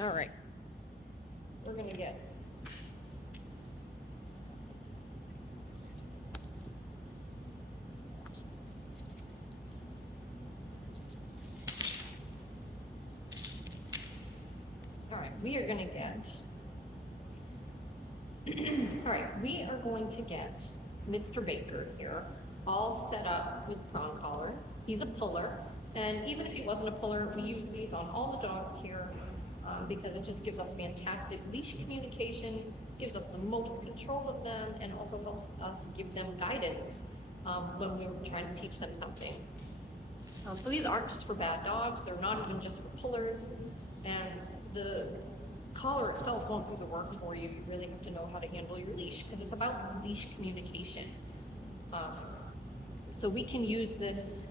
All right, we're gonna get all right, we are gonna get all right, we are going to get Mr. Baker here all set up with prong collar. He's a puller, and even if he wasn't a puller, we use these on all the dogs here because it just gives us fantastic leash communication, gives us the most control of them, and also helps us give them guidance when we're trying to teach them something. So these aren't just for bad dogs, they're not even just for pullers, and the collar itself won't do the work for you. You really have to know how to handle your leash because it's about leash communication. So we can use this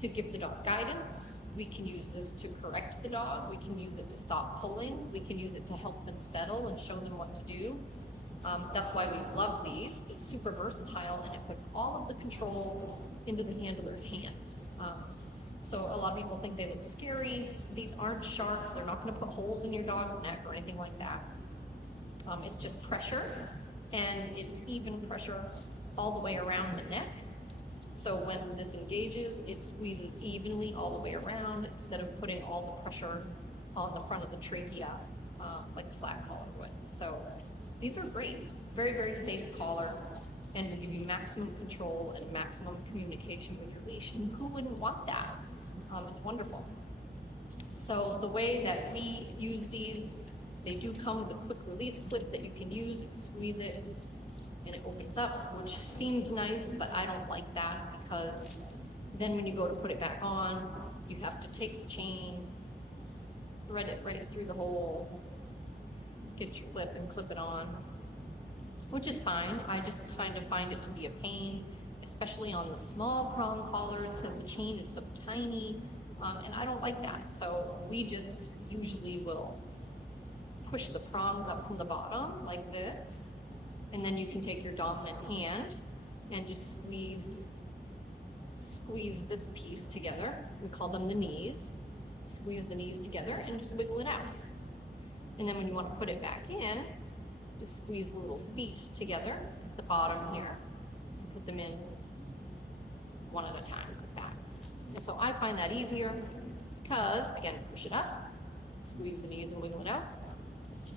to give the dog guidance. We can use this to correct the dog. We can use it to stop pulling. We can use it to help them settle and show them what to do. That's why we love these. It's super versatile and it puts all of the control into the handler's hands. So a lot of people think they look scary. These aren't sharp. They're not going to put holes in your dog's neck or anything like that. It's just pressure, and it's even pressure all the way around the neck. So when this engages, it squeezes evenly all the way around instead of putting all the pressure on the front of the trachea like the flat collar would. So these are great. Very, very safe collar, and will give you maximum control and maximum communication with your leash. And who wouldn't want that? It's wonderful. So the way that we use these, they do come with a quick release clip that you can use. You can squeeze it and it opens up, which seems nice, but I don't like that because then when you go to put it back on, you have to take the chain, thread it right through the hole, get your clip and clip it on, which is fine. I just kind of find it to be a pain, especially on the small prong collars because the chain is so tiny, and I don't like that. So we just usually will push the prongs up from the bottom like this, and then you can take your dominant hand and just squeeze this piece together. We call them the knees. Squeeze the knees together and just wiggle it out. And then when you want to put it back in, just squeeze the little feet together at the bottom here. Put them in one at a time like that. And so I find that easier because, again, push it up, squeeze the knees and wiggle it out.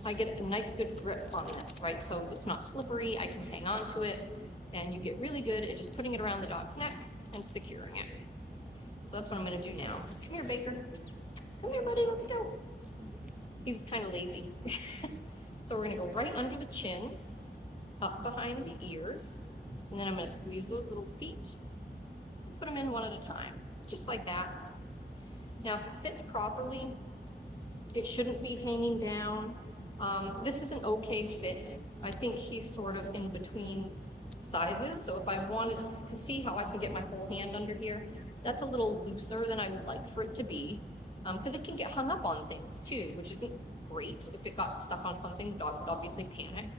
I get a nice good grip on this, right? So it's not slippery, I can hang on to it, and you get really good at just putting it around the dog's neck and securing it. So that's what I'm gonna do now. Come here, Baker. Come here, buddy, let's go. He's kind of lazy. So we're gonna go right under the chin, up behind the ears, and then I'm gonna squeeze those little feet, put them in one at a time, just like that. Now, if it fits properly, it shouldn't be hanging down. This is an okay fit. I think he's sort of in between sizes, so if I wanted to see how I can get my whole hand under here, that's a little looser than I would like for it to be, because it can get hung up on things too, which isn't great. If it got stuck on something, the dog would obviously panic.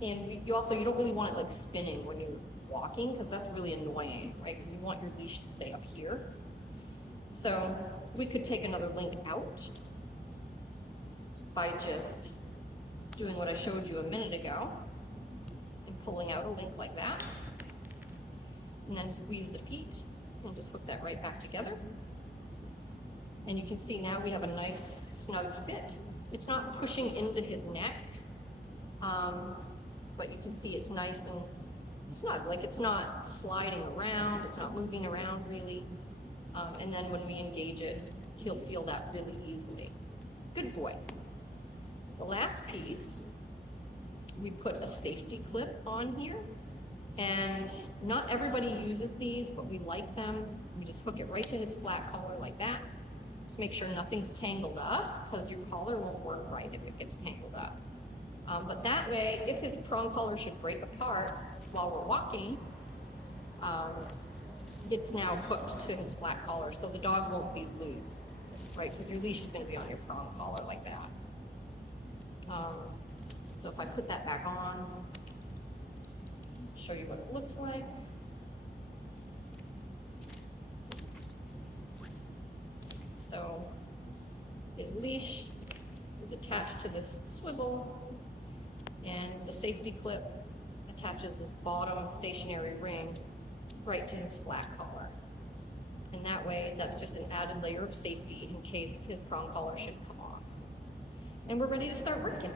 And you don't really want it like spinning when you're walking, because that's really annoying, right? Because you want your leash to stay up here. So we could take another link out by just doing what I showed you a minute ago and pulling out a link like that, and then squeeze the feet and just hook that right back together. And you can see now we have a nice snug fit. It's not pushing into his neck, but you can see it's nice and snug, like it's not sliding around, it's not moving around really. And then when we engage it, he'll feel that really easily. Good boy. The last piece, we put a safety clip on here, and not everybody uses these, but we like them. We just hook it right to his flat collar like that. Just make sure nothing's tangled up, because your collar won't work right if it gets tangled up. But that way, if his prong collar should break apart while we're walking, it's now hooked to his flat collar, so the dog won't be loose, right? Because your leash is going to be on your prong collar like that. So if I put that back on, show you what it looks like. So his leash is attached to this swivel, and the safety clip attaches this bottom stationary ring right to his flat collar. And that way, that's just an added layer of safety in case his prong collar should come off. And we're ready to start working.